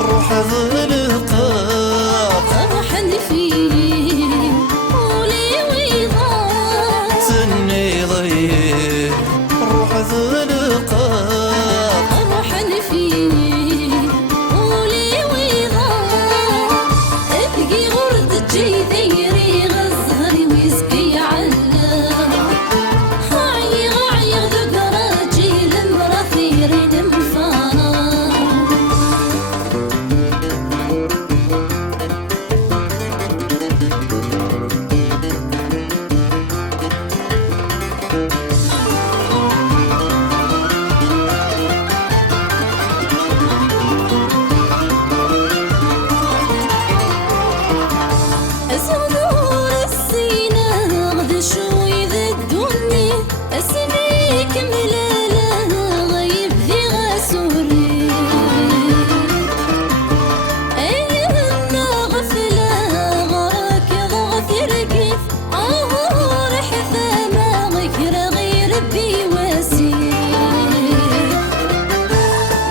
روح القاع فرحان فيه قولي ويضاع تني ضيق روح القاع فرحان فيه قولي ويضاع ابقي غرد تجي ذيري غزهري ويسقي علا عيغ عيغ ذكرى جيل مرثيرين مفانا صدور السينة غد شوي ذدوني أسنيك ملالة غيب ذي غاسوري أيامنا غفلة غراك ضغط رقيف عهور حثامة غير غير بيواسي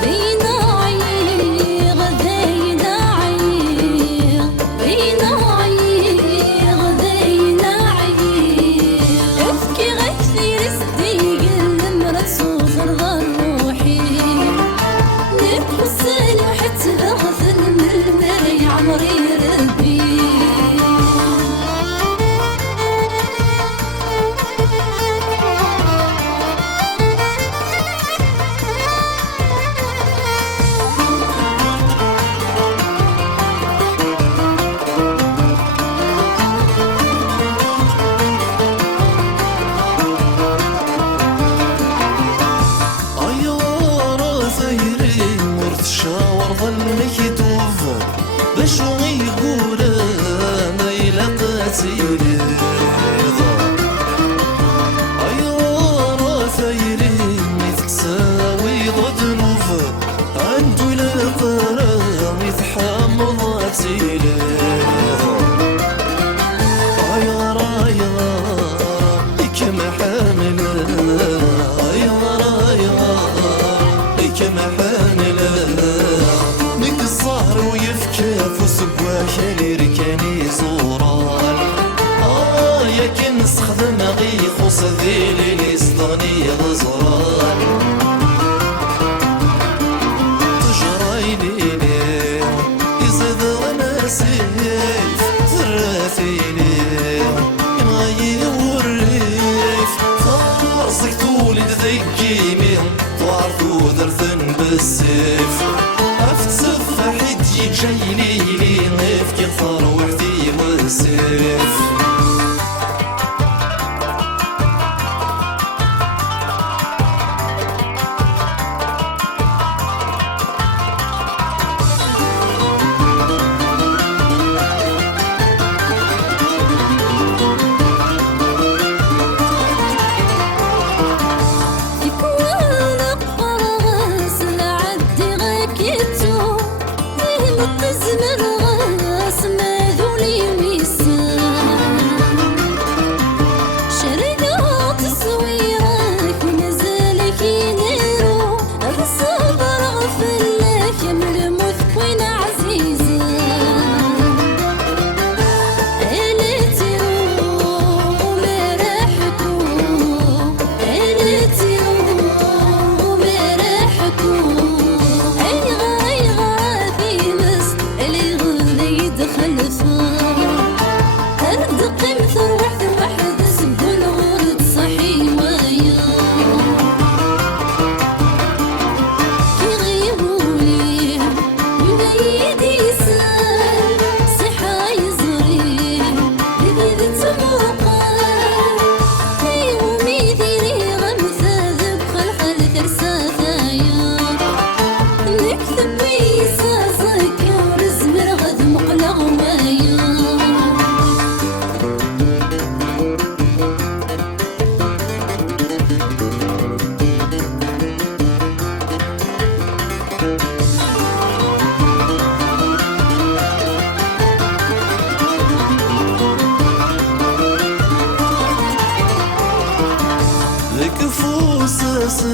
بينا عيغ ذينا عيغ بينا عيغ ذينا عيغ افكي غثير صديق المرة صوفر ضروحي نبصل حتى بغثن من المري عمري ربي أيوة ثيري مرت شاور ظنك يدوف باش يقول أنا يلقاتي أيوة ثيري متساوي ضد نوف عنده لقرا يتحمل عتيلي يا رايا كما حامل يا رايا كما حامل نك الصهر ويفكاف وسواك اللي ركاني زوران يا كنس خدم غيخ وصديل اللي صدني غزران تجري ليلي يزيد وانا سيف تراثيني يغير الريف فرصك تولد ذكيمي تعرفو درثن بالسيف افتسف حد يجيني لي نفكي ثروحتي والسيف تزمر غاس ما ذولي ميسا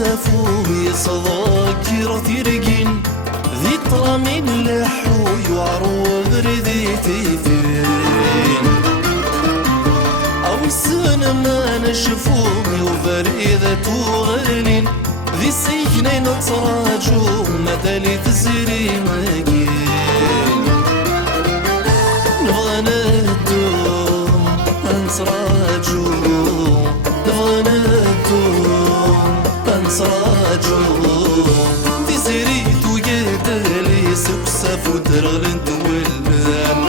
سافو يصدق يرتيرقين ذي طرامين لحو يعرو برذي تيفين أو السنة ما نشفوم وفريدة تغلين ذي سيكنين تراجو مدالي تزري مكين نبغى ندوم انسراجو نبغى ندوم انسراجو في زريت وقدلي سكسف ودرغلن تولبان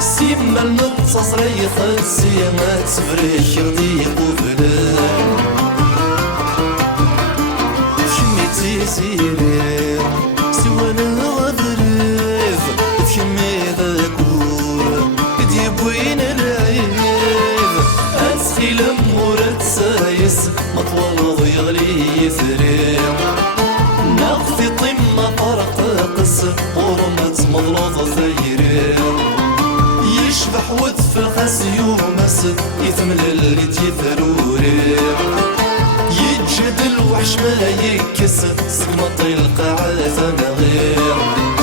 سيما المتص ريخ سيما تفريخ ضيق وفلان شميتي سيرين سوانا غبريف فيمي ذاكور ديبوين العيب أنسخي لمورة سايس مطول ضيغلي يثريم نغفي طمة طرق قص ورمت مضلوط ثيرين يشبح ودف الخسي ومسد يثمل اللي تيثروري يتجد الوحش ما يكسر سقمط القاعة ثنا غير